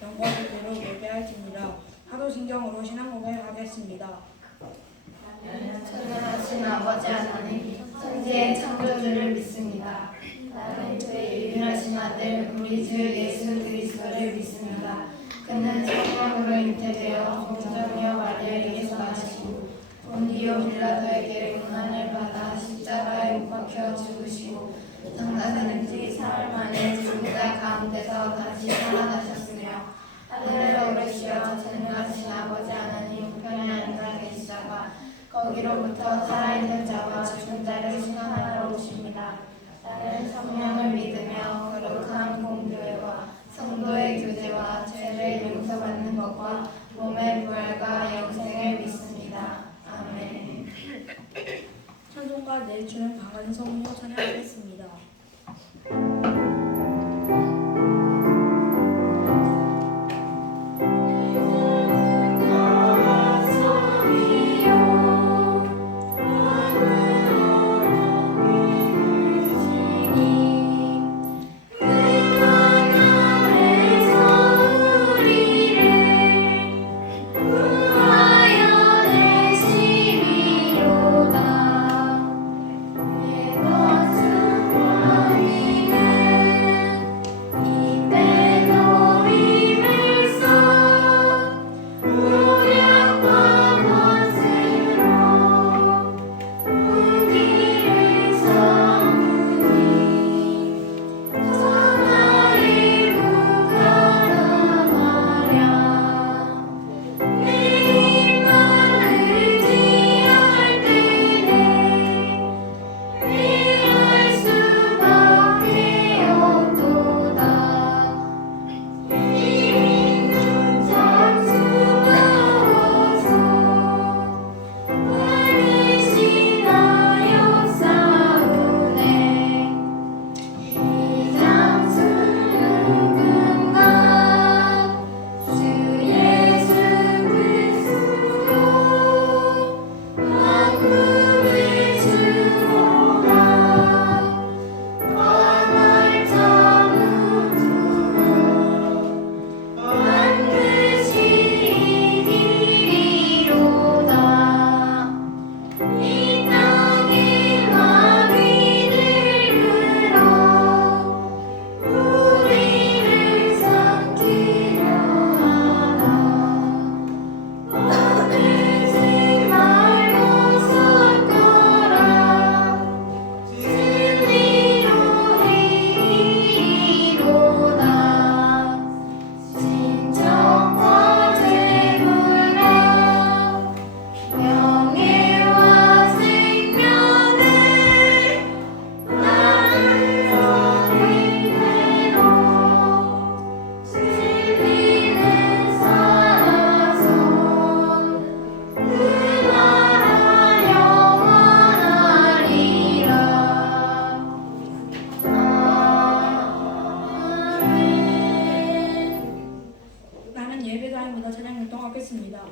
영광을 되게 할지니라. 사도신경으로 신앙 고백하겠습니다. 나는 전능하신 아버지 하나님 천지의 창조주를 믿습니다. 나는 그의 유일하신 아들 우리 주 예수 그리스도를 믿습니다. 그는 성령으로 잉태되어 동정녀 마리아에게서 나시고 본디오 빌라도에게 고난을 받아 십자가에 못 박혀 죽으시고 장사되는 지 사흘 만에 죽은 자 가운데서 다시 살아나셨으며 하늘에 오르시어 전능하신 아버지 하나님 우편에 앉아 계시다가 거기로부터 살아있는 자와 죽은 자를 심판하러 오십니다. 나는 성령을 믿으며 거룩한 공교회와 성도의 교제와 죄를 용서받는 것과 몸의 부활과 영생을 믿습니다. 아멘. 찬송가 내주는 강한 성모 찬양하겠습니다. 예배자입니다. 찬양 율동하겠습니다.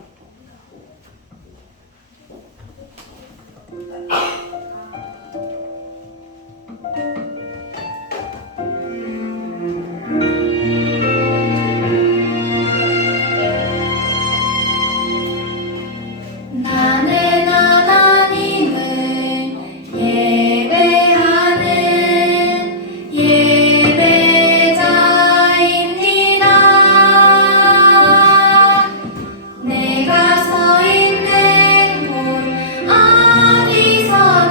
나는 하나님을 예배하는 예배자입니다. 내가 서 있는 곳 어디서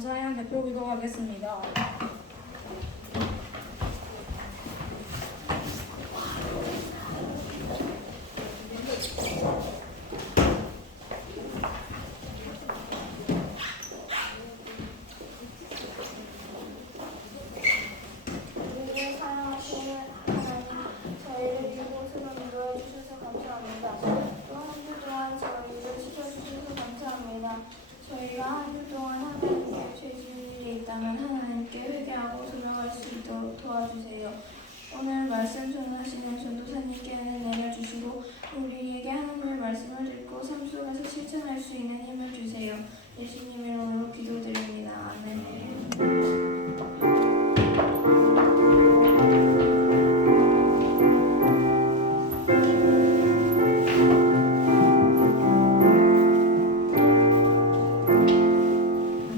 감사위원 대표 기도하겠습니다. 우리를 사랑하시는 하나님, 저희를 이곳으로 인도해 주셔서 감사합니다. 또 한 주 동안 저희를 지켜주셔서 감사합니다. 저희가 한 주 동안 하나님께 죄진 일이 있다면 하나님께 회개하고 돌아갈 수 있도록 도와주세요. 오늘 말씀 전하시는 전도사님께 은혜를 주시고 우리에게 하나님의 말씀을 듣고 삶 속에서 실천할 수 있는 힘을 주세요. 예수님 이름으로 기도드립니다. 아멘.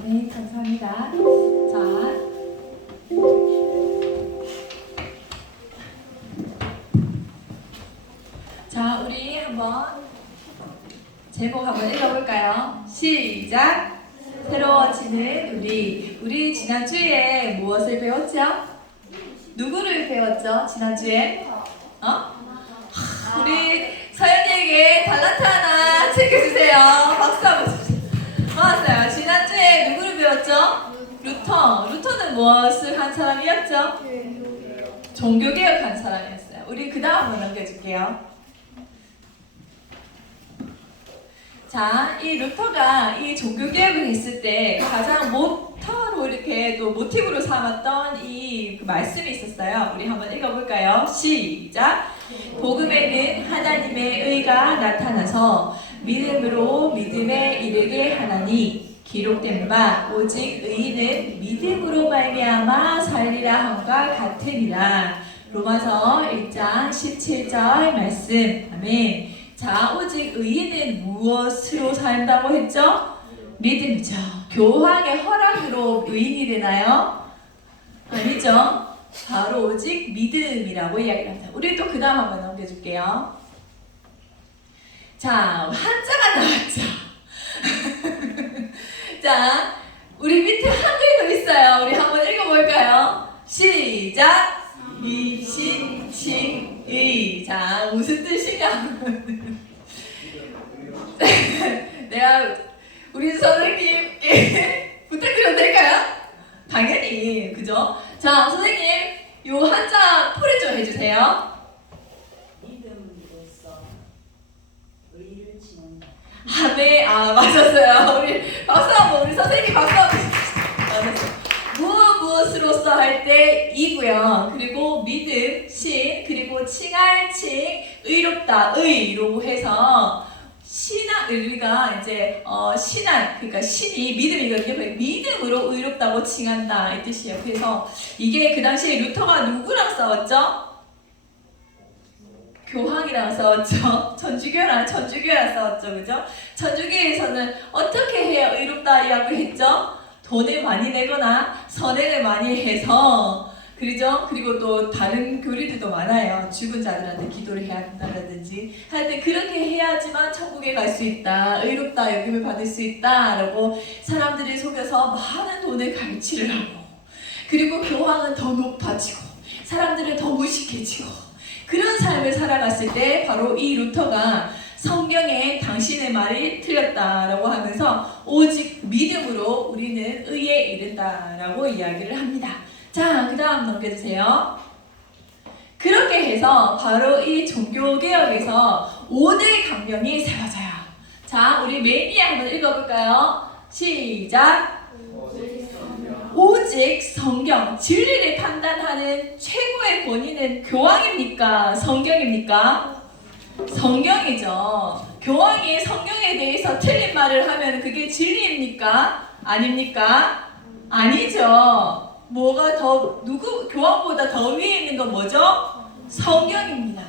네, 감사합니다. 자, 우리 한번 제목 한번 읽어볼까요? 시작! 새로워지는 우리 지난주에 무엇을 배웠죠? 누구를 배웠죠? 지난주에? 우리 서연이에게 달란트 하나 챙겨주세요. 박수 한번 주세요. 맞았어요. 지난주에 누구를 배웠죠? 루터. 루터는 무엇을 한 사람이었죠? 종교개혁한 사람이었어요. 우리 그 다음 한번 넘겨줄게요. 자, 이 루터가 이 종교개혁을 했을 때 가장 모터로 이렇게 또 모티브로 삼았던 이 말씀이 있었어요. 우리 한번 읽어볼까요? 시작! 복음에는 하나님의 의가 나타나서 믿음으로 믿음에 이르게 하나니 기록된 바 오직 의인은 믿음으로 말미암아 살리라 함과 같으니라. 로마서 1장 17절 말씀. 아멘. 자, 오직 의인은 무엇으로 산다고 했죠? 믿음이죠. 교황의 허락으로 의인이 되나요? 아니죠. 바로 오직 믿음이라고 이야기를 합니다. 우리 또 그 다음 한번 넘겨줄게요. 자, 한자가 나왔죠. 자, 우리 밑에 한글도 있어요. 우리 한번 읽어볼까요? 시작! 이신칭의. 자, 무슨 뜻이냐? 내가 우리 선생님께 부탁드려도 될까요? 당연히, 그죠? 자, 선생님, 요 한자 풀이 좀 해주세요. 믿음으로써 의를 지는다. 네, 맞았어요. 우리 박수 한번, 우리 선생님 박수 한번. 맞았어요. 무엇으로써 할 때 이고요. 그리고 믿음, 신, 그리고 칭할, 칭, 의롭다, 의로 해서 신앙, 우리가 이제 신앙, 그러니까 신이 믿음이거든요. 믿음으로 의롭다고 칭한다 이 뜻이에요. 그래서 이게 그 당시에 루터가 누구랑 싸웠죠? 교황이랑 싸웠죠. 천주교랑 싸웠죠, 그죠? 천주교에서는 어떻게 해야 의롭다 이라고 했죠? 돈을 많이 내거나 선행을 많이 해서, 그죠? 그리고 또 다른 교리들도 많아요. 죽은 자들한테 기도를 해야 한다든지. 하여튼 그렇게 해야지만 천국에 갈 수 있다. 의롭다, 여김을 받을 수 있다. 라고 사람들을 속여서 많은 돈을 갈취를 하고, 그리고 교황은 더 높아지고, 사람들은 더 무식해지고, 그런 삶을 살아갔을 때 바로 이 루터가 성경에 당신의 말이 틀렸다라고 하면서 오직 믿음으로 우리는 의에 이른다라고 이야기를 합니다. 자, 그 다음 넘겨주세요. 그렇게 해서 바로 이 종교개혁에서 5대 강령이 세워져요. 자, 우리 매니에 한번 읽어볼까요? 시작! 오직 성경, 진리를 판단하는 최고의 권위는 교황입니까? 성경입니까? 성경이죠. 교황이 성경에 대해서 틀린 말을 하면 그게 진리입니까? 아닙니까? 아니죠. 뭐가 교황보다 더 위에 있는 건 뭐죠? 성경입니다.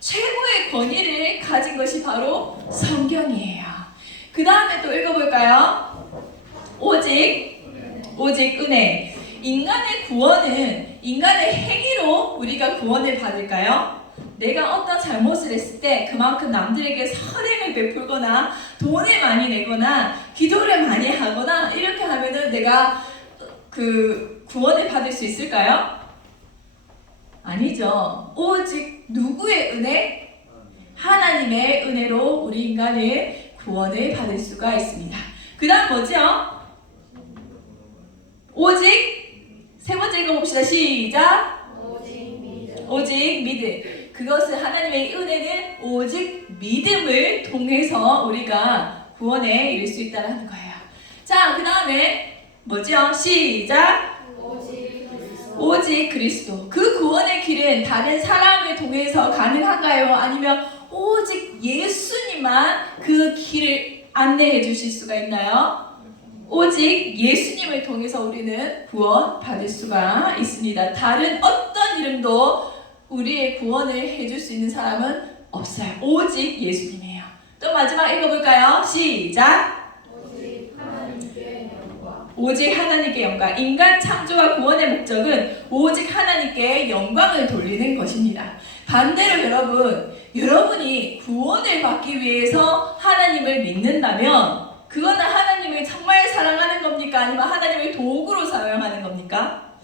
최고의 권위를 가진 것이 바로 성경이에요. 그 다음에 또 읽어볼까요? 오직 은혜. 인간의 구원은 인간의 행위로 우리가 구원을 받을까요? 내가 어떤 잘못을 했을 때 그만큼 남들에게 선행을 베풀거나 돈을 많이 내거나 기도를 많이 하거나 이렇게 하면은 내가 그 구원을 받을 수 있을까요? 아니죠. 오직 누구의 은혜? 하나님의 은혜로 우리 인간은 구원을 받을 수가 있습니다. 그 다음 뭐죠? 오직 세 번째 읽어봅시다. 시작. 오직 믿음. 그것은 하나님의 은혜는 오직 믿음을 통해서 우리가 구원에 이를 수 있다는 거예요. 자, 그 다음에 뭐죠? 시작. 오직 그리스도. 그 구원의 길은 다른 사람을 통해서 가능한가요? 아니면 오직 예수님만 그 길을 안내해 주실 수가 있나요? 오직 예수님을 통해서 우리는 구원 받을 수가 있습니다. 다른 어떤 이름도 우리의 구원을 해줄 수 있는 사람은 없어요. 오직 예수님이에요. 또 마지막 읽어볼까요? 시작. 오직 하나님께 영광. 인간 창조와 구원의 목적은 오직 하나님께 영광을 돌리는 것입니다. 반대로 여러분이 구원을 받기 위해서 하나님을 믿는다면 그거는 하나님을 정말 사랑하는 겁니까? 아니면 하나님을 도구로 사용하는 겁니까?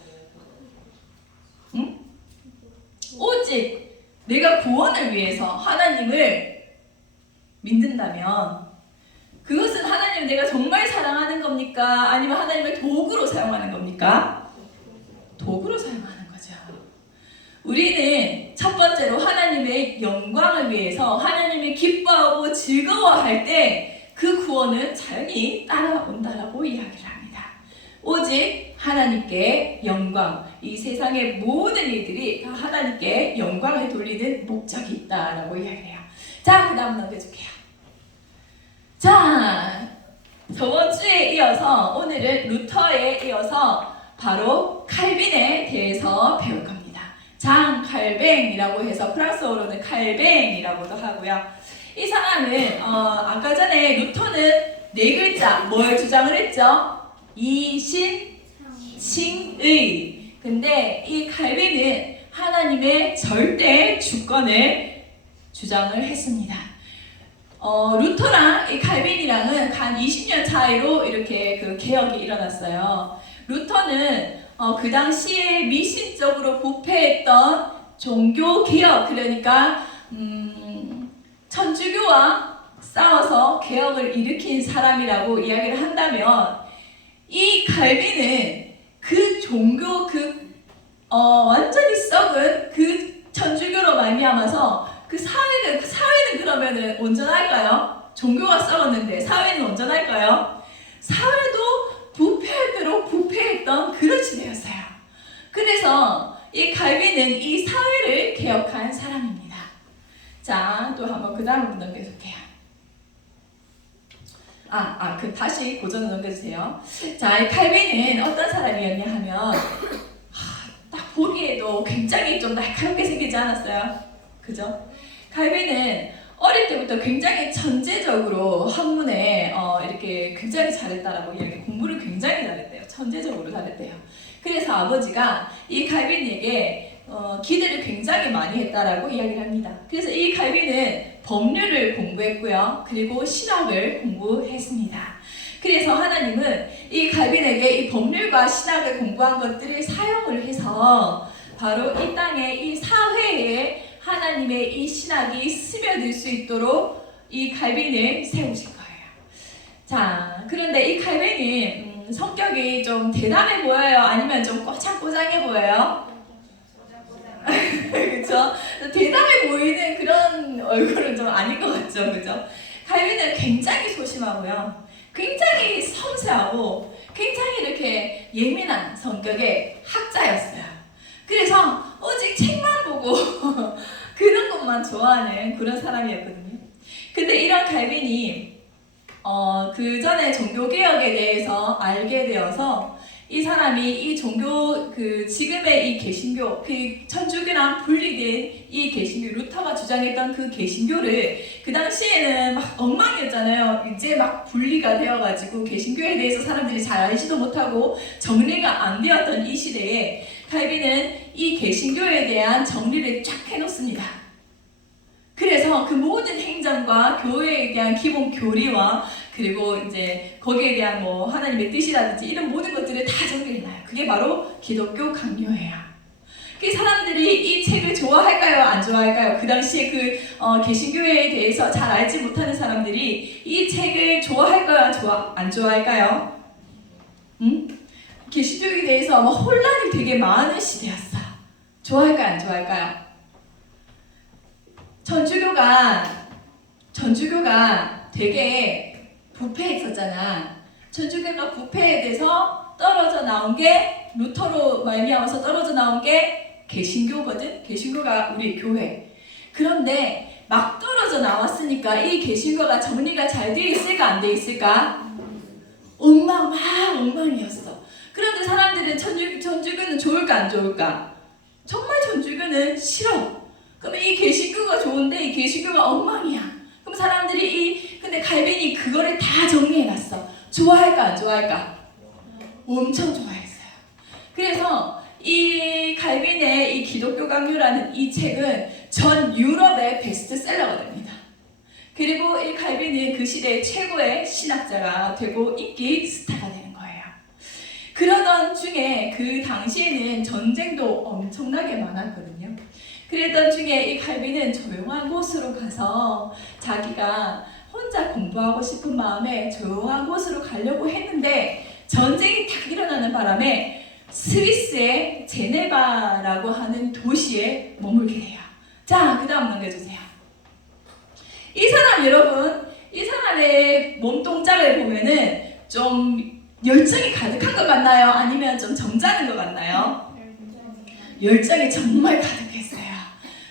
응? 오직 내가 구원을 위해서 하나님을 믿는다면 그것은 하나님을 내가 정말 사랑하는 겁니까? 아니면 하나님을 도구로 사용하는 겁니까? 도구로 사용하는 거죠. 우리는 첫 번째로 하나님의 영광을 위해서 하나님이 기뻐하고 즐거워할 때 그 구원은 자연히 따라온다라고 이야기를 합니다. 오직 하나님께 영광. 이 세상의 모든 일들이 다 하나님께 영광을 돌리는 목적이 있다라고 이야기해요. 자, 그 다음 넘겨줄게요. 자, 저번 주에 이어서 오늘은 루터에 이어서 바로 칼빈에 대해서 배울 겁니다. 장 칼뱅이라고 해서 프랑스어로는 칼뱅이라고도 하고요. 이 사람은 아까 전에 루터는 네 글자 뭘 주장을 했죠? 이신칭의. 근데 이 칼빈은 하나님의 절대 주권을 주장을 했습니다. 루터랑 이 칼빈이랑은 한 20년 차이로 이렇게 그 개혁이 일어났어요. 루터는 그 당시에 미신적으로 부패했던 종교 개혁, 그러니까 천주교와 싸워서 개혁을 일으킨 사람이라고 이야기를 한다면 이 칼빈은 그 종교 완전히 썩은 그 천주교로 말미암아서 그 사회는 그러면은 온전할까요? 종교가 썩었는데 사회는 온전할까요? 사회도 부패할 대로 부패했던 그런 시대였어요. 그래서 이 칼빈은 이 사회를 개혁한 사람입니다. 자, 또 한번 그 다음으로 넘겨줄게요. 다시 고전을 넘겨주세요. 자, 이 칼빈은 어떤 사람이었냐 하면 딱 보기에도 굉장히 좀 날카롭게 생기지 않았어요? 그죠? 칼빈은 어릴 때부터 굉장히 천재적으로 학문에 이렇게 굉장히 잘했다라고 이야기, 공부를 굉장히 잘했대요. 천재적으로 잘했대요. 그래서 아버지가 이 칼빈에게 기대를 굉장히 많이 했다라고 이야기를 합니다. 그래서 이 칼빈은 법률을 공부했고요. 그리고 신학을 공부했습니다. 그래서 하나님은 이 칼빈에게 이 법률과 신학을 공부한 것들을 사용을 해서 바로 이 땅에 이 사회에 하나님의 이 신학이 스며들 수 있도록 이 칼빈을 세우신 거예요. 자, 그런데 이 칼빈이 성격이 좀 대담해 보여요? 아니면 좀 꼬장꼬장해 보여요? 그렇죠? 대담해 보이는 그런 얼굴은 좀 아닌 것 같죠, 그죠? 칼빈은 굉장히 소심하고요, 굉장히 섬세하고 굉장히 이렇게 예민한 성격의 학자였어요. 그래서 오직 책만 보고 그런 것만 좋아하는 그런 사람이었거든요. 근데 이런 칼빈이 그 전에 종교개혁에 대해서 알게 되어서 이 사람이 이 종교 지금의 이 개신교, 그 천주교랑 분리된 이 개신교, 루터가 주장했던 그 개신교를 그 당시에는 막 엉망이었잖아요. 이제 막 분리가 되어가지고 개신교에 대해서 사람들이 잘 알지도 못하고 정리가 안 되었던 이 시대에 칼빈은 이 개신교에 대한 정리를 쫙 해놓습니다. 그래서 그 모든 행정과 교회에 대한 기본 교리와 그리고 이제 거기에 대한 뭐 하나님의 뜻이라든지 이런 모든 것들을 다 정리해놔요. 그게 바로 기독교 강요예요. 그 사람들이 이 책을 좋아할까요? 안 좋아할까요? 그 당시에 그 개신교회에 대해서 잘 알지 못하는 사람들이 이 책을 좋아할까요? 안 좋아할까요? 개신교에 대해서 아마 혼란이 되게 많은 시대였어요. 좋아할까요? 안 좋아할까요? 전주교가 되게 부패했었잖아. 전주교가 부패돼서 떨어져 나온 게 루터로 말미암아서 떨어져 나온 게 개신교거든. 개신교가 우리 교회. 그런데 막 떨어져 나왔으니까 이 개신교가 정리가 잘 돼 있을까 안 돼 있을까? 엉망이었어. 그런데 사람들은 전주교는 좋을까 안 좋을까? 정말 전주교는 싫어. 그러면 이 개신교가 좋은데 이 개신교가 엉망이야. 그럼 사람들이 근데 갈빈이 그거를 다 정리해놨어. 좋아할까 안 좋아할까? 엄청 좋아했어요. 그래서 이 갈빈의 이 기독교 강요라는 이 책은 전 유럽의 베스트셀러가 됩니다. 그리고 이 갈빈은 그 시대의 최고의 신학자가 되고 인기 스타가 되는 거예요. 그러던 중에 그 당시에는 전쟁도 엄청나게 많았거든요. 그랬던 중에 이 갈빈은 조용한 곳으로 가서 자기가 혼자 공부하고 싶은 마음에 조용한 곳으로 가려고 했는데 전쟁이 딱 일어나는 바람에 스위스의 제네바라고 하는 도시에 머물게 돼요. 자, 그 다음 넘겨주세요. 이 사람 여러분, 이 사람의 몸동작을 보면은 좀 열정이 가득한 것 같나요? 아니면 좀 점잖은 것 같나요? 열정이 정말 가득했어요.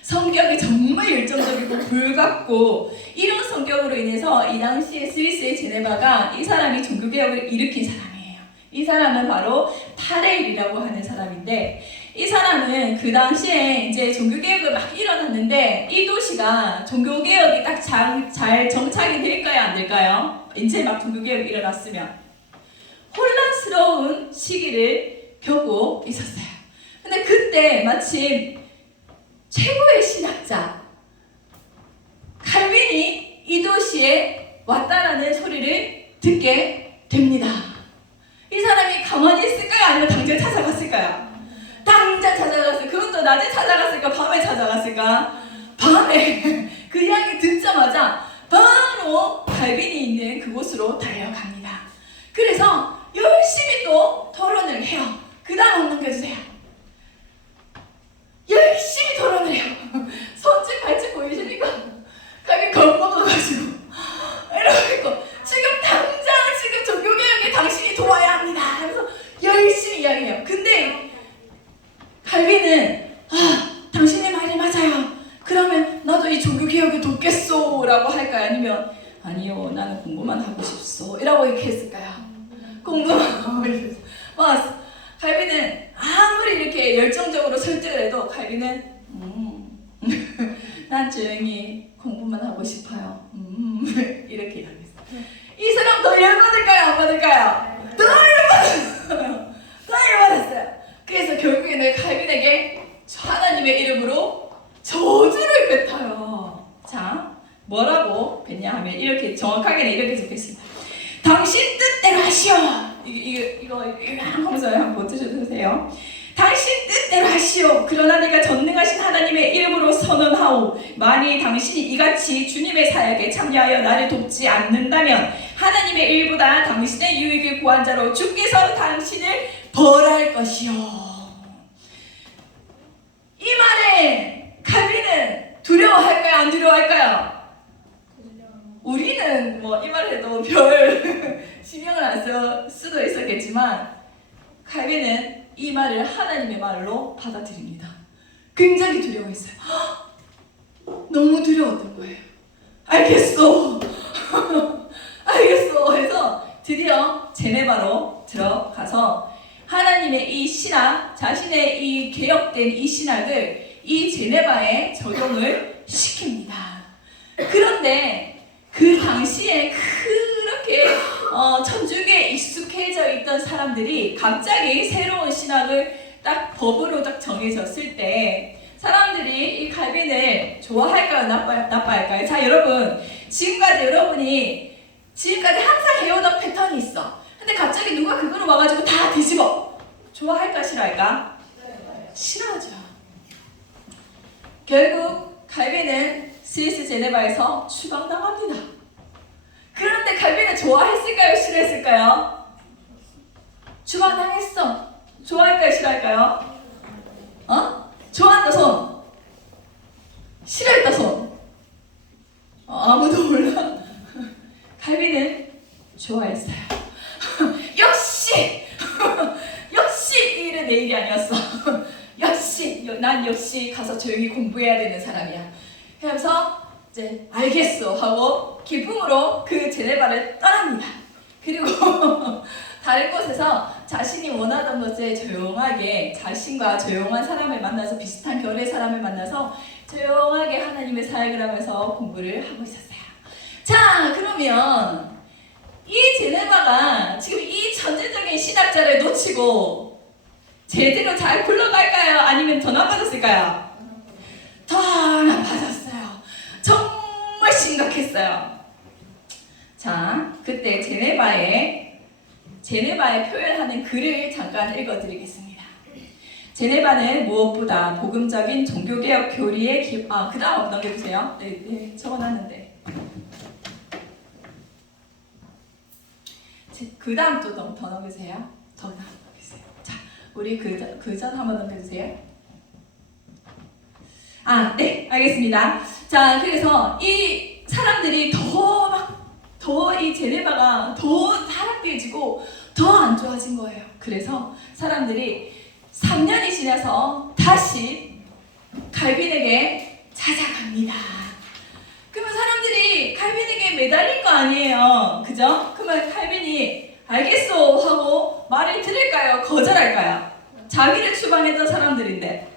성격이 정말 열정적이고 불같고 이런 성격으로 인해서 이 당시에 스위스의 제네바가 이 사람이 종교개혁을 일으킨 사람이에요. 이 사람은 바로 파레일이라고 하는 사람인데 이 사람은 그 당시에 이제 종교개혁을 막 일어났는데 이 도시가 종교개혁이 딱 잘 정착이 될까요? 안 될까요? 이제 막 종교개혁이 일어났으면 혼란스러운 시기를 겪고 있었어요. 근데 그때 마침 최고의 신학자 칼빈이 이 도시에 왔다라는 소리를 듣게 됩니다. 이 사람이 가만히 있을까요? 아니면 당장 찾아갔을까요? 당장 찾아갔어요. 그것도 낮에 찾아갔을까? 밤에 찾아갔을까? 밤에 그 이야기 듣자마자 바로 칼빈이 있는 그곳으로 달려갑니다. 그래서 열심히 또 토론을 해요. 그 다음 넘겨주세요. 열심히 토론을 해요. 손짓 발짓 보이십니까? 가게 겁먹어가지고 이러고 있고 지금 당장 지금 종교개혁에 당신이 도와야 합니다. 그래서 열심히 이야기해요. 근데 갈비는 당신의 말이 맞아요. 그러면 나도 이 종교개혁을 돕겠소 라고 할까요? 아니면 아니요 나는 공부만 하고 싶소 이라고 이렇게 했을까요? 공부만 하고 싶소. 맞았어. 갈비는 아무리 이렇게 열정적으로 설득을 해도 갈비는 난 조용히 공부만 하고 싶어요. 이렇게 이야기했어요. 이 사람 더 열받을까요? 안 받을까요? 더 열받았어요. 더 열받았어요. 그래서 결국에는 갈빈에게 하나님의 이름으로 저주를 뱉어요. 자, 뭐라고 뱉냐 하면 이렇게 정확하게는 이렇게 적혀있습니다. 당신 뜻대로 하시오. 이거 하면서 한번 보셔주세요. 당신 뜻대로 하시오. 그러나 네가 전능하신 하나님의 이름으로 선언하오. 만일 당신이 이같이 주님의 사역에 참여하여 나를 돕지 않는다면 하나님의 일보다 당신의 유익을 구한 자로 주께서 당신을 벌할 것이요. 이 말에 갈비는 두려워할까요? 안 두려워할까요? 우리는 뭐 이 말에도 별 신경을 안 쓸 수도 있었겠지만 갈비는 이 말을 하나님의 말로 받아들입니다. 굉장히 두려워했어요. 너무 두려웠던 거예요. 알겠어. 알겠어 해서 드디어 제네바로 들어가서 하나님의 이 신학, 자신의 이 개혁된 이 신학을 이 제네바에 적용을 시킵니다. 그런데 그 당시에 그렇게 천주교에 익숙해져 있던 사람들이 갑자기 새로운 신학을 딱 법으로 딱 정해졌을 때 사람들이 이 칼빈을 좋아할까요? 나빠할까요? 자, 여러분. 여러분이 지금까지 항상 해오던 패턴이 있어. 근데 갑자기 누가 그거를 와가지고 다 뒤집어. 좋아할까, 싫어할까? 싫어하죠. 결국 칼빈은 스위스 제네바에서 추방당합니다. 그런데 칼빈은 좋아했을까요? 싫어했을까요? 추방당했어. 좋아할까요? 싫어할까요? 좋아한다 손. 싫어했다 손. 아무도 몰라. 칼빈은 좋아했어요. 역시 역시 이 일은 내 일이 아니었어. 난 역시 가서 조용히 공부해야 되는 사람이야. 하면서 이제 알겠어 하고 기쁨으로 그 제네바를 떠납니다. 그리고 다른 곳에서 자신이 원하던 것에 조용하게 자신과 조용한 사람을 만나서 비슷한 결의 사람을 만나서 조용하게 하나님의 사역을 하면서 공부를 하고 있었어요. 자, 그러면 이 제네바가 지금 이 천재적인 신학자를 놓치고 제대로 잘 굴러갈까요? 아니면 더 나빠졌을까요? 더 나빠졌어요. 정말 심각했어요. 자, 그때 제네바의 표현하는 글을 잠깐 읽어드리겠습니다. 제네바는 무엇보다 복음적인 종교개혁 교리의 그 다음 넘겨주세요. 네, 적어놨는데. 그 다음 또 더 넘겨주세요. 더 넘겨주세요. 자, 우리 그 전 한번 넘겨주세요. 네, 알겠습니다. 자, 그래서 이 사람들이 이 제네바가 더 타락해지고 더 안 좋아진 거예요. 그래서 사람들이 3년이 지나서 다시 칼빈에게 찾아갑니다. 그러면 사람들이 칼빈에게 매달릴 거 아니에요. 그죠? 그러면 칼빈이 알겠어 하고 말을 들을까요? 거절할까요? 자기를 추방했던 사람들인데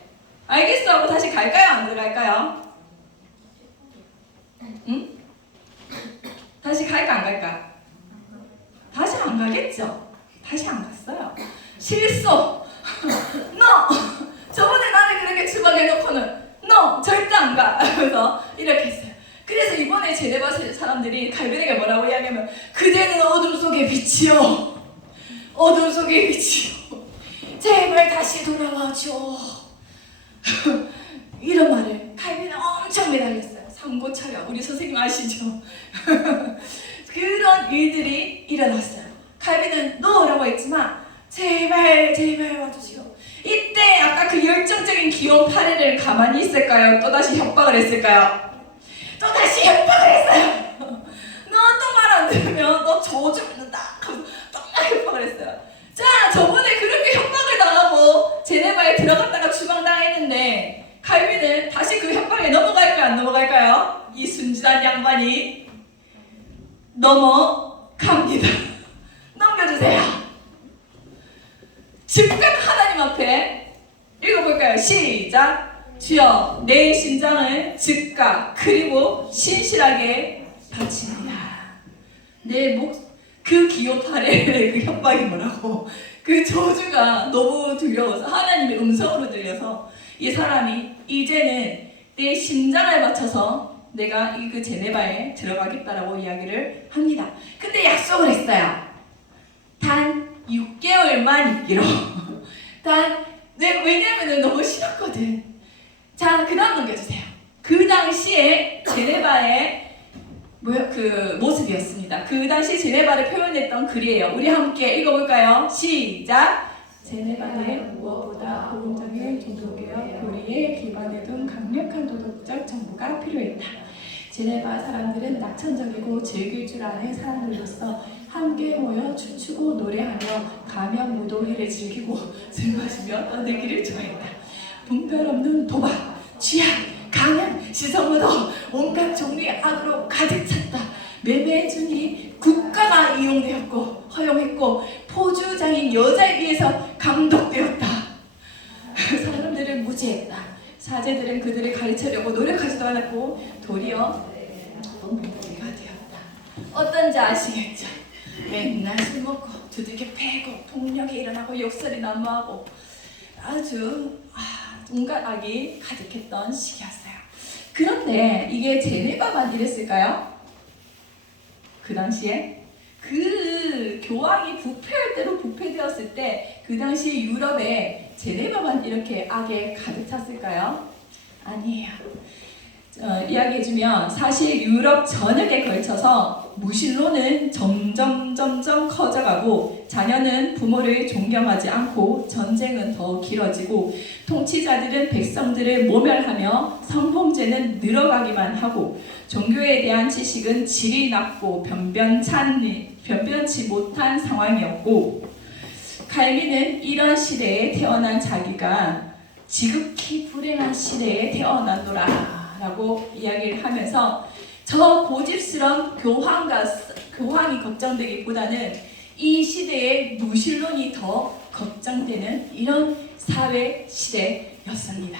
알겠어 하고 다시 갈까요? 안 들어갈까요? 응? 다시 갈까 안 갈까? 다시 안 가겠죠? 다시 안 갔어요. 실수! No! 저번에 나를 그렇게 추방해놓고는 No! 절대 안 가! 그래서 이렇게 했어요. 그래서 이번에 제네바 사람들이 칼빈에게 뭐라고 이야기하면 그대는 어둠 속의 빛이요. 어둠 속의 빛이요. 제발 다시 돌아와줘. 이런 말을 칼빈은 엄청 매달렸어요. 삼고차려. 우리 선생님 아시죠? 그런 일들이 일어났어요. 칼빈은 너라고 했지만 제발 와주시오. 이때 아까 그 열정적인 귀여운 파리를 가만히 있을까요? 또다시 협박을 했을까요? 또다시 협박을 했어요. 너 또 말 안 들으면 너 저주 받는다. 또 협박을 했어요. 자, 저번에 그렇게 협박을 당하고 제네바에 들어갔다가 추방당했는데 칼빈은 다시 그 협박에 넘어갈까요? 안 넘어갈까요? 이 순진한 양반이 넘어갑니다. 넘겨주세요. 즉각 하나님 앞에 읽어볼까요? 시작. 주여 내 심장을 즉각 그리고 신실하게 바칩니다. 그 기업팔의 그 협박이 뭐라고 그 저주가 너무 두려워서 하나님의 음성으로 들려서 이 사람이 이제는 내 심장을 맞춰서 내가 이 그 제네바에 들어가겠다라고 이야기를 합니다. 근데 약속을 했어요. 단 6개월만 있기로. 왜냐면 너무 싫었거든. 자, 그 다음 넘겨주세요. 그 당시에 제네바의 그 모습이었습니다. 그 당시 제네바를 표현했던 글이에요. 우리 함께 읽어볼까요? 시작! 제네바는 무엇보다 복음적인 종교개혁 교리에 기반에 둔 강력한 도덕적 정보가 필요했다. 제네바 사람들은 낙천적이고 즐길 줄 아는 사람들로서 함께 모여 춤추고 노래하며 가면 무도회를 즐기고 술 마시며 떠들기를 좋아했다. 분별 없는 도박, 취약, 강연, 시선무도 온갖 종류의 악으로 가득 찼다. 매매준이 국가가 이용되었고 허용했고 포주장인 여자에 의해서 감독되었다. 사람들을 무지했다. 사제들은 그들을 가르치려고 노력하지도 않았고 도리어 문제가 되었다. 어떤지 아시겠죠? 맨날 술 먹고 두들겨 패고 폭력이 일어나고 욕설이 난무하고 아주 온갖 악이 가득했던 시기였어요. 그런데 이게 제네바만 이랬을까요? 그 당시에 그 교황이 부패할 대로 부패되었을 때 그 당시 유럽에 제네바만 이렇게 악에 가득 찼을까요? 아니에요. 이야기해주면 사실 유럽 전역에 걸쳐서 무신론은 점점 커져가고 자녀는 부모를 존경하지 않고 전쟁은 더 길어지고 통치자들은 백성들을 모멸하며 성범죄는 늘어가기만 하고 종교에 대한 지식은 질이 낮고 변변치 못한 상황이었고 칼빈은 이런 시대에 태어난 자기가 지극히 불행한 시대에 태어났노라 라고 이야기를 하면서 저 고집스러운 교황이 걱정되기보다는 이 시대의 무신론이 더 걱정되는 이런 사회 시대였습니다.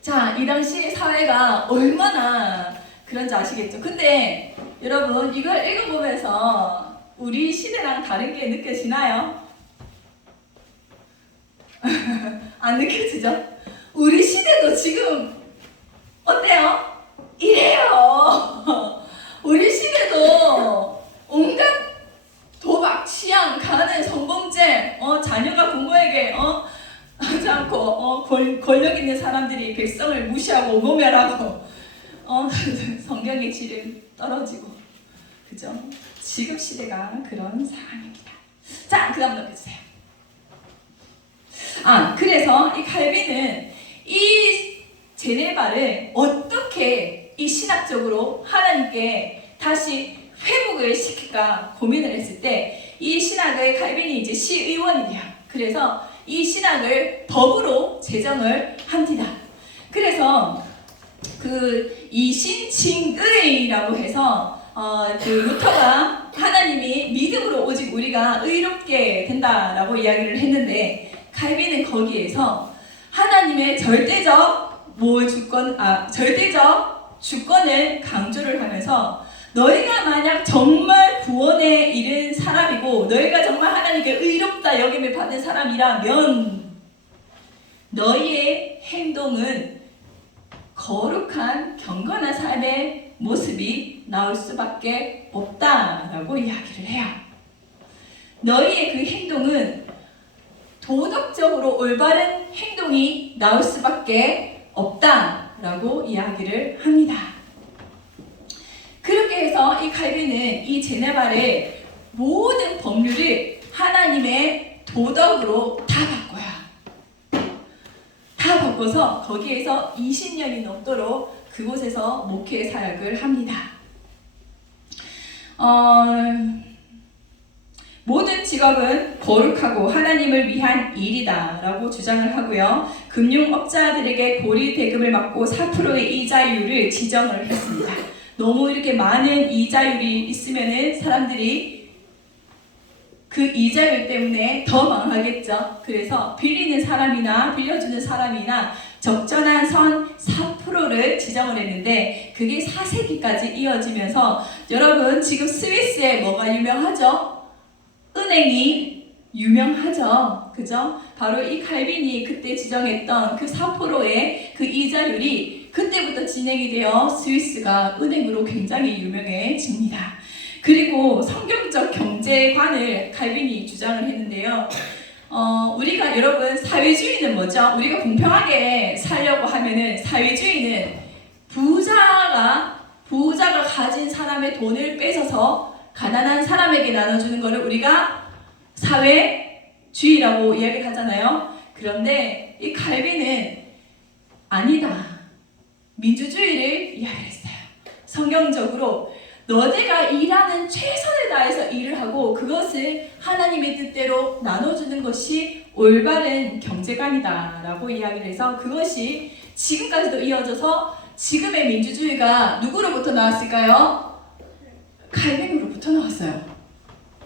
자, 이 당시 사회가 얼마나 그런지 아시겠죠? 근데 여러분 이걸 읽어보면서 우리 시대랑 다른 게 느껴지나요? 안 느껴지죠? 우리 시대도 지금 어때요? 이래요. 우리 시대도 온갖 도박, 취향, 가는, 성범죄, 자녀가 부모에게 하지 않고 권력 있는 사람들이 백성을 무시하고 모멸하고 성경의 질은 떨어지고, 그죠? 지금 시대가 그런 상황입니다. 자, 그 다음 넘겨주세요. 그래서 이 칼빈은 이 제네바를 어떻게 이 신학적으로 하나님께 다시 회복을 시킬까 고민을 했을 때 이 신학의 칼빈이 이제 시의원이 돼요. 그래서 이 신학을 법으로 제정을 합니다. 그래서 그 이신칭의라고 해서 그 루터가 하나님이 믿음으로 오직 우리가 의롭게 된다라고 이야기를 했는데 칼빈은 거기에서 하나님의 절대적 주권을 강조를 하면서 너희가 만약 정말 구원에 이른 사람이고 너희가 정말 하나님께 의롭다 여김을 받은 사람이라면 너희의 행동은 거룩한 경건한 삶의 모습이 나올 수밖에 없다라고 이야기를 해요. 너희의 그 행동은 도덕적으로 올바른 행동이 나올 수밖에 없다라고 이야기를 합니다. 그렇게 해서 이 칼빈은 이 제네바의 모든 법률을 하나님의 도덕으로 다 바꿔요. 다 바꿔서 거기에서 20년이 넘도록 그곳에서 목회 사역을 합니다. 모든 직업은 거룩하고 하나님을 위한 일이다 라고 주장을 하고요. 금융업자들에게 고리 대금을 받고 4%의 이자율을 지정을 했습니다. 너무 이렇게 많은 이자율이 있으면은 사람들이 그 이자율 때문에 더 망하겠죠. 그래서 빌리는 사람이나 빌려주는 사람이나 적절한 선 4%를 지정을 했는데 그게 4세기까지 이어지면서 여러분 지금 스위스에 뭐가 유명하죠? 은행이 유명하죠. 그죠? 바로 이 칼빈이 그때 지정했던 그 4%의 그 이자율이 그때부터 진행이 되어 스위스가 은행으로 굉장히 유명해집니다. 그리고 성경적 경제관을 칼빈이 주장을 했는데요. 우리가 여러분 사회주의는 뭐죠? 우리가 공평하게 살려고 하면은 사회주의는 부자가 가진 사람의 돈을 뺏어서 가난한 사람에게 나눠주는 것을 우리가 사회주의라고 이야기하잖아요. 그런데 이 칼빈은 아니다. 민주주의를 이야기했어요. 성경적으로 너네가 일하는 최선을 다해서 일을 하고 그것을 하나님의 뜻대로 나눠주는 것이 올바른 경제관이다 라고 이야기를 해서 그것이 지금까지도 이어져서 지금의 민주주의가 누구로부터 나왔을까요? 칼빈으로부터 나왔어요.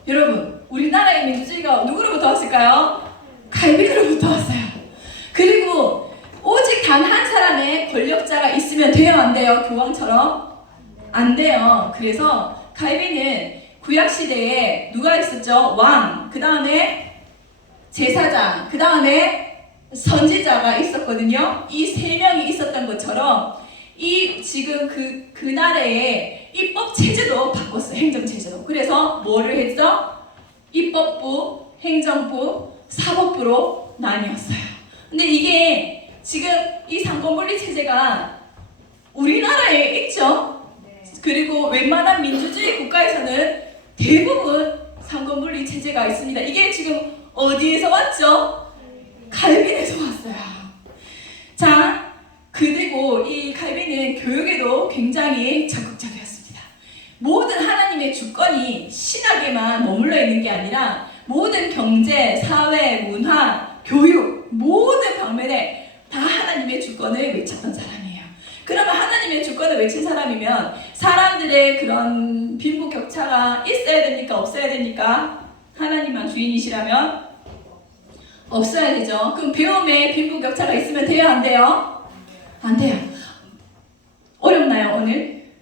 여러분 우리나라의 민주주의가 누구로부터 왔을까요? 칼빈으로부터 왔어요. 그리고 오직 단 한 사람의 권력자가 있으면 돼요? 안 돼요? 교황처럼? 안 돼요. 그래서 칼빈은 구약시대에 누가 있었죠? 왕, 그 다음에 제사장, 그 다음에 선지자가 있었거든요. 이 세 명이 있었던 것처럼 이 지금 그 나라의 입법 체제도 바꿨어요. 행정 체제도. 그래서 뭐를 했죠? 입법부, 행정부, 사법부로 나뉘었어요. 근데 이게 지금 이 상권분리 체제가 우리나라에 있죠. 그리고 웬만한 민주주의 국가에서는 대부분 상권분리 체제가 있습니다. 이게 지금 어디에서 왔죠? 칼빈에서 왔어요. 자, 그리고 이 칼빈은 교육에도 굉장히 적극적이었습니다. 모든 하나님의 주권이 신학에만 머물러 있는 게 아니라 모든 경제, 사회, 문화, 교육 모든 방면에 다 하나님의 주권을 외쳤던 사람이에요. 그러면 하나님의 주권을 외친 사람이면 사람들의 그런 빈부격차가 있어야 됩니까? 없어야 됩니까? 하나님만 주인이시라면 없어야 되죠. 그럼 배움에 빈부격차가 있으면 돼요? 안 돼요? 안 돼요. 어렵나요 오늘?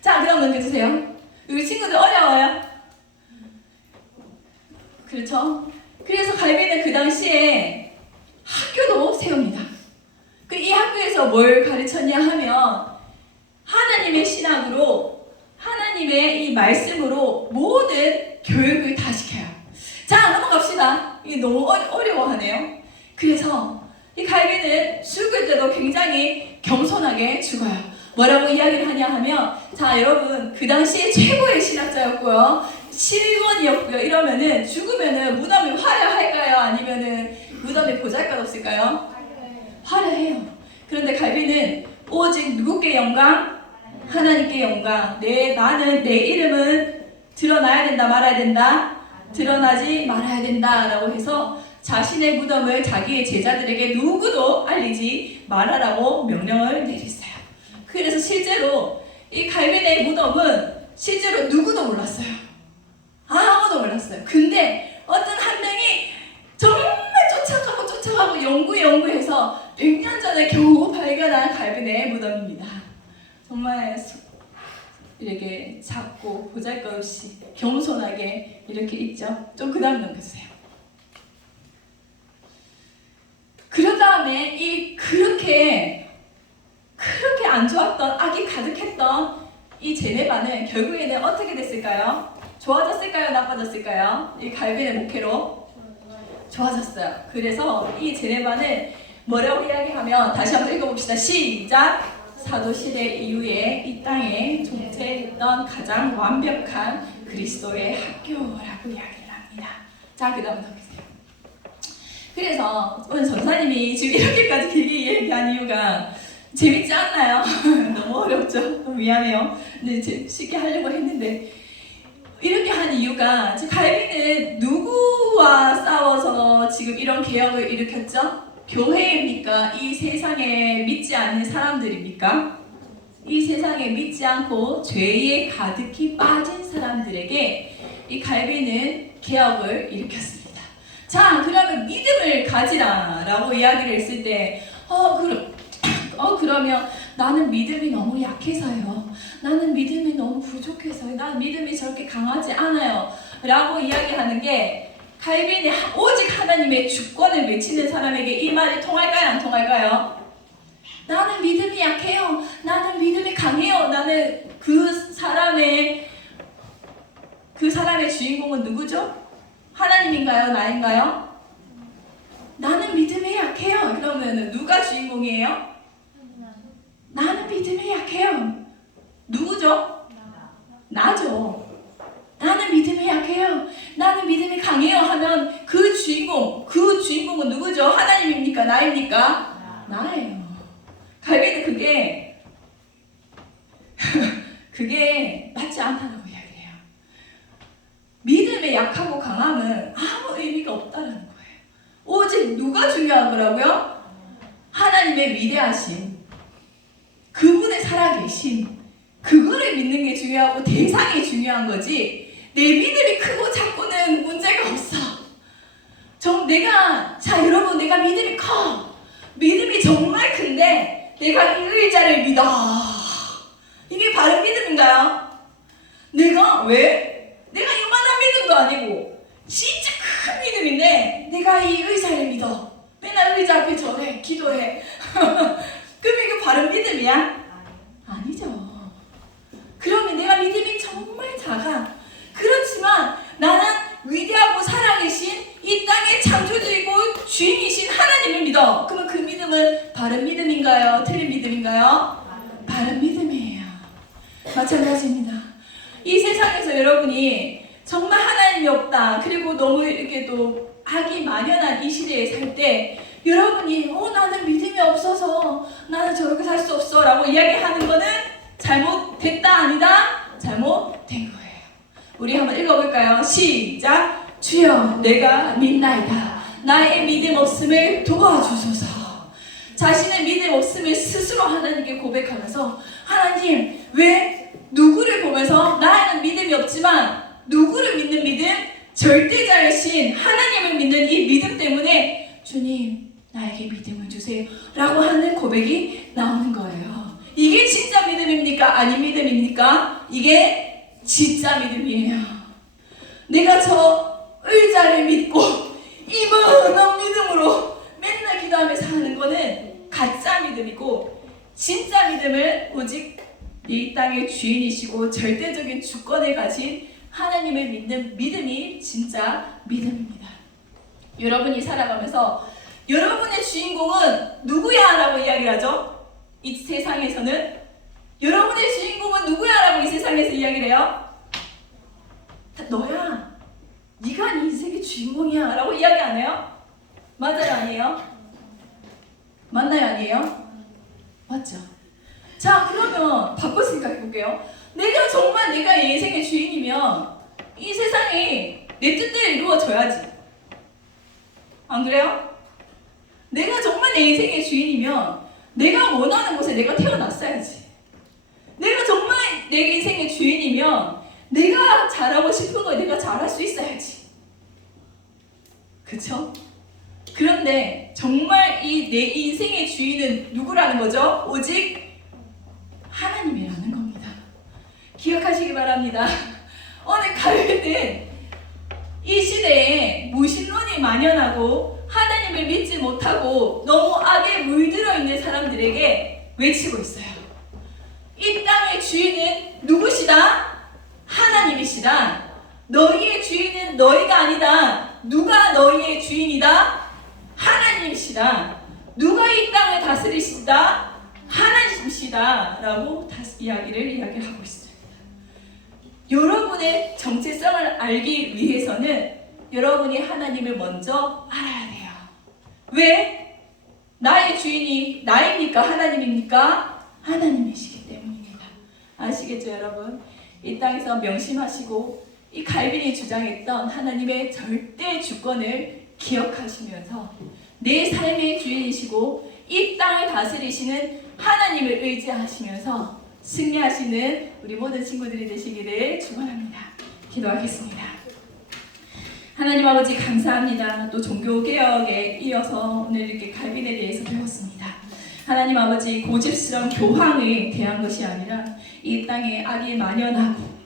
자, 그럼 넘겨주세요. 우리 친구들 어려워요? 그렇죠? 그래서 갈비는 그 당시에 학교도 세웁니다. 이 학교에서 뭘 가르쳤냐 하면 하나님의 신학으로 하나님의 이 말씀으로 모든 교육을 다 시켜요. 자, 넘어갑시다. 이게 너무 어려워하네요. 그래서 이 갈비는 죽을 때도 굉장히 겸손하게 죽어요. 뭐라고 이야기를 하냐 하면, 자, 여러분, 그 당시에 최고의 신학자였고요. 시의원이었고요. 이러면은 죽으면은 무덤이 화려할까요? 아니면은 무덤에 보잘것 없을까요? 화려해요. 그런데 갈비는 오직 누구께 영광? 하나님께 영광. 나는 내 이름은 드러나야 된다, 말아야 된다? 드러나지 말아야 된다 라고 해서 자신의 무덤을 자기의 제자들에게 누구도 알리지 말아라고 명령을 내렸어요. 그래서 실제로 이 갈빈의 무덤은 실제로 누구도 몰랐어요. 아무도 몰랐어요. 근데 어떤 한 명이 정말 쫓아가고 연구해서 100년 전에 겨우 발견한 갈빈의 무덤입니다. 정말 이렇게 작고 보잘것없이 겸손하게 이렇게 있죠. 좀 그 다음 넘겨주세요. 그런 다음에 그렇게 안 좋았던 악이 가득했던 이 제네바는 결국에는 어떻게 됐을까요? 좋아졌을까요? 나빠졌을까요? 이 갈빈의 목회로 좋아졌어요. 그래서 이 제네바는 뭐라고 이야기하면 다시 한번 읽어봅시다. 시작! 사도시대 이후에 이 땅에 존재했던 가장 완벽한 그리스도의 학교라고 이야기를 합니다. 자, 그 다음 넘기세요. 그래서 오늘 전사님이 지금 이렇게까지 길게 얘기한 이유가 재밌지 않나요? 너무 어렵죠? 너무 미안해요. 근데 쉽게 하려고 했는데 이렇게 한 이유가 지금 갈비는 누구와 싸워서 지금 이런 개혁을 일으켰죠? 교회입니까? 이 세상에 믿지 않는 사람들입니까? 이 세상에 믿지 않고 죄에 가득히 빠진 사람들에게 이 갈비는 개혁을 일으켰습니다. 자, 그러면 믿음을 가지라 라고 이야기를 했을 때 그러면 나는 믿음이 너무 약해서요. 나는 믿음이 너무 부족해서요. 나는 믿음이 저렇게 강하지 않아요. 라고 이야기하는 게 갈빈이 오직 하나님의 주권을 외치는 사람에게 이 말이 통할까요? 안 통할까요? 나는 믿음이 약해요. 나는 믿음이 강해요. 나는 그 사람의 주인공은 누구죠? 하나님인가요? 나인가요? 나는 믿음이 약해요. 그러면 누가 주인공이에요? 나는 믿음이 약해요. 누구죠? 나죠. 나는 믿음이 약해요. 나는 믿음이 강해요 하면 그 주인공은 누구죠? 하나님입니까? 나입니까? 나예요. 갈비는 그게 맞지 않다고 이야기해요. 믿음의 약하고 강함은 아무 의미가 없다는 거예요. 오직 누가 중요한 거라고요? 하나님의 위대하심, 그분의 살아계심, 그거를 믿는 게 중요하고 대상이 중요한 거지. 내 믿음이 크고 작고는 문제가 없어. 여러분, 내가 믿음이 커. 믿음이 정말 큰데 내가 이 의자를 믿어. 이게 바른 믿음인가요? 내가 이만한 믿음도 아니고 진짜 큰 믿음인데 왜 내가 이 의사를 믿어? 맨날 의자 앞에 절해, 기도해. 그럼 이게 바른 믿음이야? 아니죠. 그러면 내가 믿음이 정말 작아. 그렇지만 나는 위대하고 살아계신 이 땅의 창조주이고 주인이신 하나님을 믿어. 그러면 그 믿음은 바른 믿음인가요? 틀린 믿음인가요? 바른 믿음이에요. 마찬가지입니다. 이 세상에서 여러분이 정말 하나님이 없다, 그리고 너무 이렇게 또 악이 만연한 이 시대에 살 때 여러분이 나는 믿음이 없어서 나는 저렇게 살 수 없어 라고 이야기하는 거는 잘못됐다, 아니다? 잘못된 거예요. 우리 한번 읽어볼까요? 시작! 주여 내가 믿나이다. 나의 믿음 없음을 도와주소서. 자신의 믿음 없음을 스스로 하나님께 고백하면서 하나님, 왜 누구를 보면서 나는 믿음이 없지만 누구를 믿는 믿음? 절대자이신 하나님을 믿는 이 믿음 때문에 주님 나에게 믿음을 주세요 라고 하는 고백이 나오는 거예요. 이게 진짜 믿음입니까? 아닌 믿음입니까? 이게 진짜 믿음이에요. 내가 저 의자를 믿고 이만한 믿음으로 맨날 기도하며 사는 거는 가짜 믿음이고, 진짜 믿음은 오직 이 땅의 주인이시고 절대적인 주권을 가진 하나님을 믿는 믿음이 진짜 믿음입니다. 여러분이 살아가면서 여러분의 주인공은 누구야? 라고 이야기하죠. 이 세상에서는 여러분의 주인공은 누구야? 라고 이 세상에서 이야기를 해요. 너야. 네가 네 인생의 주인공이야 라고 이야기 안 해요? 맞아요? 아니에요? 맞나요? 아니에요? 맞죠? 자, 그러면 바꿔 생각해 볼게요. 내가 정말 내가 내 인생의 주인이면 이 세상이 내 뜻대로 이루어져야지. 안 그래요? 내가 정말 내 인생의 주인이면 내가 원하는 곳에 내가 태어났어야지. 내가 정말 내 인생의 주인이면 내가 잘하고 싶은 거 내가 잘할 수 있어야지. 그쵸? 그런데 정말 이 내 인생의 주인은 누구라는 거죠? 오직 하나님이라는 겁니다. 기억하시기 바랍니다. 오늘 가요는 이 시대에 무신론이 만연하고 하나님을 믿지 못하고 너무 악에 물들어 있는 사람들에게 외치고 있어요. 이 땅의 주인은 누구시다? 하나님이시다. 너희의 주인은 너희가 아니다. 누가 너희의 주인이다? 하나님이시다. 누가 이 땅을 다스리시다? 하나님이시다 라고 이야기하고 있습니다. 여러분의 정체성을 알기 위해서는 여러분이 하나님을 먼저 알아야 돼요. 왜? 나의 주인이 나입니까? 하나님입니까? 하나님이시기 때문입니다. 아시겠죠, 여러분? 이 땅에서 명심하시고 이 칼빈이 주장했던 하나님의 절대 주권을 기억하시면서 내 삶의 주인이시고 이 땅을 다스리시는 하나님을 의지하시면서 승리하시는 우리 모든 친구들이 되시기를 축원합니다. 기도하겠습니다. 하나님 아버지 감사합니다. 또 종교개혁에 이어서 오늘 이렇게 칼빈에 대해서 배웠습니다. 하나님 아버지 고집스러운 교황에 대한 것이 아니라 이 땅에 악이 만연하고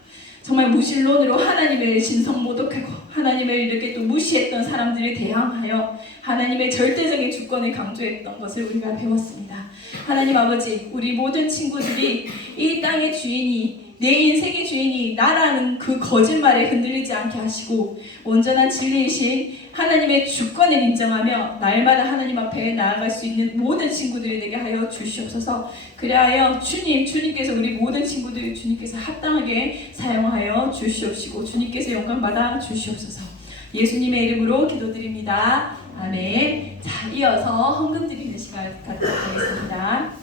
정말 무신론으로 하나님을 신성모독하고 하나님을 이렇게 또 무시했던 사람들을 대항하여 하나님의 절대적인 주권을 강조했던 것을 우리가 배웠습니다. 하나님 아버지, 우리 모든 친구들이 이 땅의 주인이, 내 인생의 주인이 나라는 그 거짓말에 흔들리지 않게 하시고 온전한 진리이신 하나님의 주권을 인정하며 날마다 하나님 앞에 나아갈 수 있는 모든 친구들이 되게 하여 주시옵소서. 그리하여 주님께서 우리 모든 친구들 주님께서 합당하게 사용하여 주시옵시고 주님께서 영광 받아 주시옵소서. 예수님의 이름으로 기도드립니다. 아멘. 자, 이어서 헌금 드리는 시간 갖도록 하겠습니다.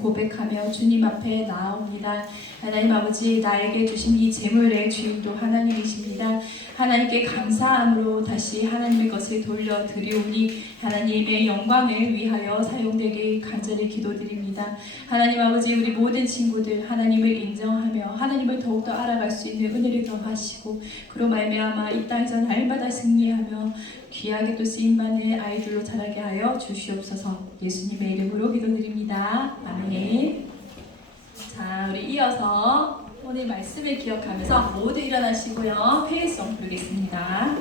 고백하며 주님 앞에 나아옵니다. 하나님 아버지, 나에게 주신 이 재물의 주인도 하나님이십니다. 하나님께 감사함으로 다시 하나님의 것을 돌려드리오니 하나님의 영광을 위하여 사용되게 간절히 기도드립니다. 하나님 아버지, 우리 모든 친구들 하나님을 인정하며 하나님을 더욱더 알아갈 수 있는 은혜를 더하시고 그로 말미암아 이 땅에서 날마다 승리하며 귀하게 또 쓰임받는 아이들로 자라게 하여 주시옵소서. 예수님의 이름으로 기도드립니다. 아멘. 자, 우리 이어서 오늘 말씀을 기억하면서 모두 일어나시고요. 페이송 부르겠습니다.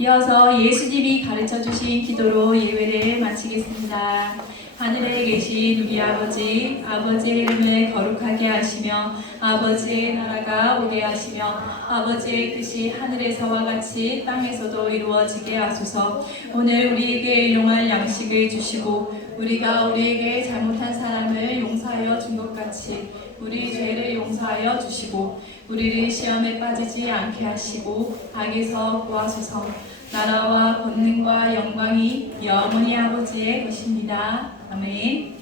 이어서 예수님이 가르쳐주신 기도로 예배를 마치겠습니다. 하늘에 계신 우리 아버지, 아버지의 이름을 거룩하게 하시며 아버지의 나라가 오게 하시며 아버지의 뜻이 하늘에서와 같이 땅에서도 이루어지게 하소서. 오늘 우리에게 일용할 양식을 주시고 우리가 우리에게 잘못한 사람을 용서하여 준 것 같이 우리 죄를 용서하여 주시고 우리를 시험에 빠지지 않게 하시고 악에서 구하소서. 나라와 권능과 영광이 영원히 아버지의 것입니다. 아멘.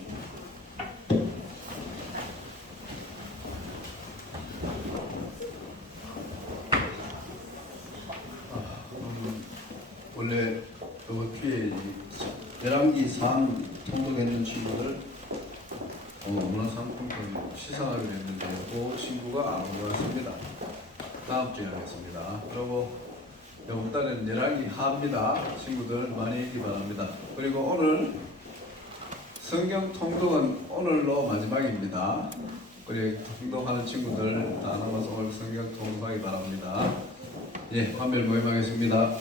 원래 그 뒤에 열왕기 3 통독했는 친구들 문화상품권 시상하기로 했는데 그 친구가 안 오셨습니다. 다음 주에 하겠습니다. 그리고 이번 달에는 열왕기 하입니다. 친구들 많이 있기 바랍니다. 그리고 오늘 성경 통독은 오늘로 마지막입니다. 그리고 통독하는 친구들 다 남아서 오늘 성경 통독하기 바랍니다. 예, 판별 모임하겠습니다.